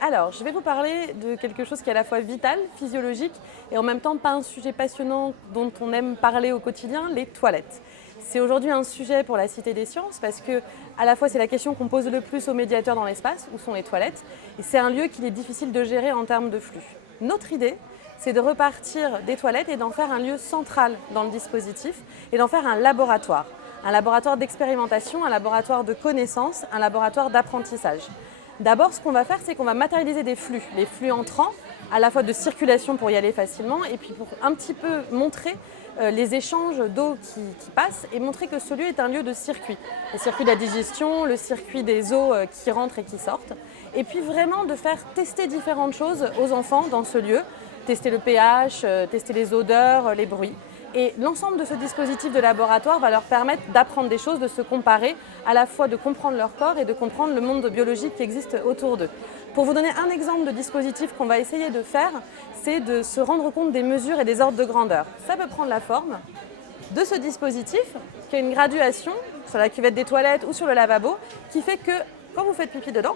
Alors, je vais vous parler de quelque chose qui est à la fois vital, physiologique et en même temps pas un sujet passionnant dont on aime parler au quotidien, les toilettes. C'est aujourd'hui un sujet pour la Cité des Sciences parce que à la fois c'est la question qu'on pose le plus aux médiateurs dans l'espace, où sont les toilettes, et c'est un lieu qu'il est difficile de gérer en termes de flux. Notre idée, c'est de repartir des toilettes et d'en faire un lieu central dans le dispositif et d'en faire un laboratoire d'expérimentation, un laboratoire de connaissances, un laboratoire d'apprentissage. D'abord, ce qu'on va faire, c'est qu'on va matérialiser des flux, les flux entrants, à la fois de circulation pour y aller facilement, et puis pour un petit peu montrer les échanges d'eau qui passent et montrer que ce lieu est un lieu de circuit. Le circuit de la digestion, le circuit des eaux qui rentrent et qui sortent. Et puis vraiment de faire tester différentes choses aux enfants dans ce lieu, tester le pH, tester les odeurs, les bruits. Et l'ensemble de ce dispositif de laboratoire va leur permettre d'apprendre des choses, de se comparer, à la fois de comprendre leur corps et de comprendre le monde biologique qui existe autour d'eux. Pour vous donner un exemple de dispositif qu'on va essayer de faire, c'est de se rendre compte des mesures et des ordres de grandeur. Ça peut prendre la forme de ce dispositif, qui a une graduation sur la cuvette des toilettes ou sur le lavabo, qui fait que quand vous faites pipi dedans,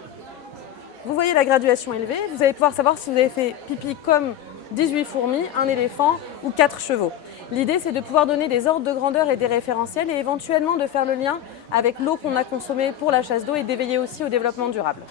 vous voyez la graduation élevée, vous allez pouvoir savoir si vous avez fait pipi comme 18 fourmis, un éléphant ou 4 chevaux. L'idée, c'est de pouvoir donner des ordres de grandeur et des référentiels et éventuellement de faire le lien avec l'eau qu'on a consommée pour la chasse d'eau et d'éveiller aussi au développement durable.